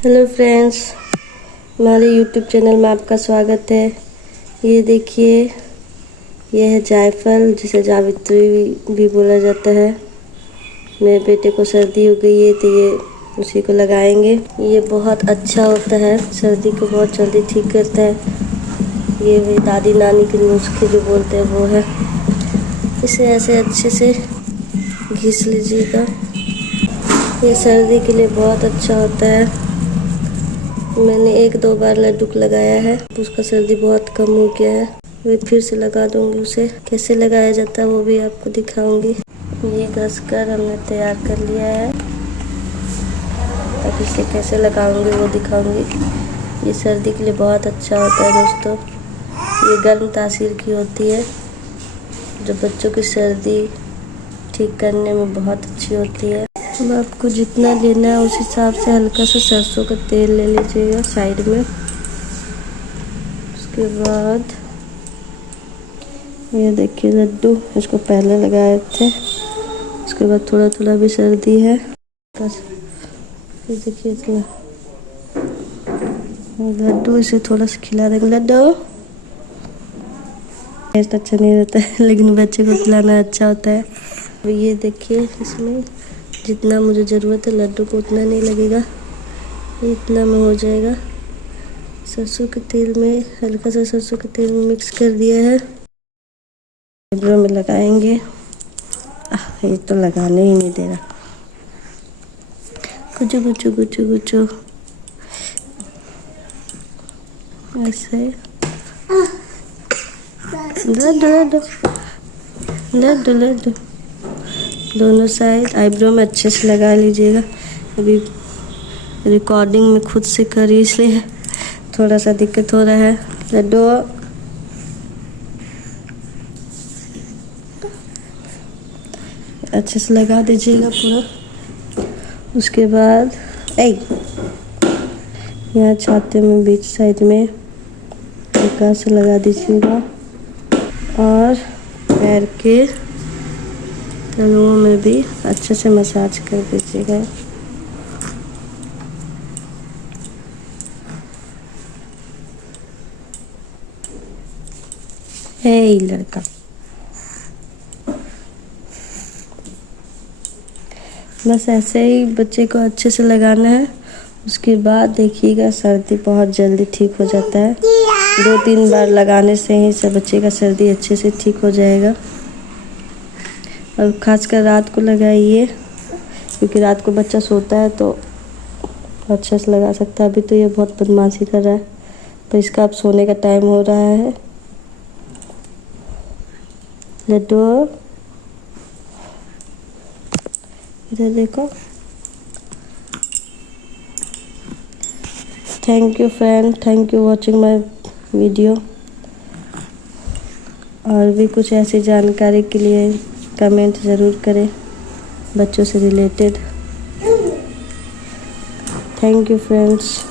Hello friends, हमारे YouTube channel में आपका स्वागत है। ये देखिए, ये है जायफल, जिसे जावित्री भी बोला जाता है। मेरे बेटे को सर्दी हो गई है तो ये उसी को लगाएंगे। ये बहुत अच्छा होता है, सर्दी को बहुत जल्दी ठीक करता है। ये भी दादी नानी के नुस्खे जो बोलते हैं वो है। इसे ऐसे अच्छे से घिस लीजिएगा। ये सर्दी के लिए बहुत अच्छा होता है। मैंने 1-2 बार लड्डू लगाया है, उसका सर्दी बहुत कम हो गया है। मैं फिर से लगा दूंगी उसे। कैसे लगाया जाता है वो भी आपको दिखाऊंगी। ये घस कर हमने तैयार कर लिया है। अब इसे कैसे लगाऊंगी वो दिखाऊंगी। ये सर्दी के लिए बहुत अच्छा होता है दोस्तों। ये गर्म तासीर की होती है, जो बच्चों की सर्दी ठीक करने में बहुत अच्छी होती है। अब आपको जितना लेना है उस हिसाब से हल्का सा सरसों का तेल ले लीजिएगा साइड में। उसके बाद ये देखिए लड्डू, इसको पहले लगाए थे। उसके बाद थोड़ा थोड़ा भी सर्दी है, बस ये देखिए इतना लड्डू। इसे थोड़ा सा खिला देंगे। लड्डू टेस्ट अच्छा नहीं रहता है, लेकिन बच्चे को खिलाना अच्छा होता है। ये देखिए, इसमें जितना मुझे ज़रूरत है लड्डू को उतना नहीं लगेगा, इतना में हो जाएगा। सरसों के तेल में, हल्का सा सरसों के तेल में मिक्स कर दिया है। आईब्रो में लगाएंगे। ये तो लगाने ही नहीं दे रहा। गुचू गुचू गुचू गुचू ऐसे। लड्डू लड्डू लड्डू लड्डू दोनों साइड आईब्रो में अच्छे से लगा लीजिएगा। अभी रिकॉर्डिंग में खुद से करी, इसलिए थोड़ा सा दिक्कत हो रहा है। लड्डू अच्छे से लगा दीजिएगा पूरा। उसके बाद यहाँ छाते में बीच साइड में हल्का से लगा दीजिएगा और पैर के तलुओं में भी अच्छे से मसाज कर दीजिएगा। हे लड़का, बस ऐसे ही बच्चे को अच्छे से लगाना है। उसके बाद देखिएगा सर्दी बहुत जल्दी ठीक हो जाता है। 2-3 बार लगाने से ही सब बच्चे का सर्दी अच्छे से ठीक हो जाएगा। और खासकर रात को लगाइए, क्योंकि रात को बच्चा सोता है तो अच्छे से लगा सकता है। अभी तो ये बहुत बदमाशी कर रहा है, तो इसका अब सोने का टाइम हो रहा है। लड्डू इधर देखो। Thank you friend, thank you watching my video. और भी कुछ ऐसी जानकारी के लिए कमेंट ज़रूर करें, बच्चों से रिलेटेड। Thank you friends.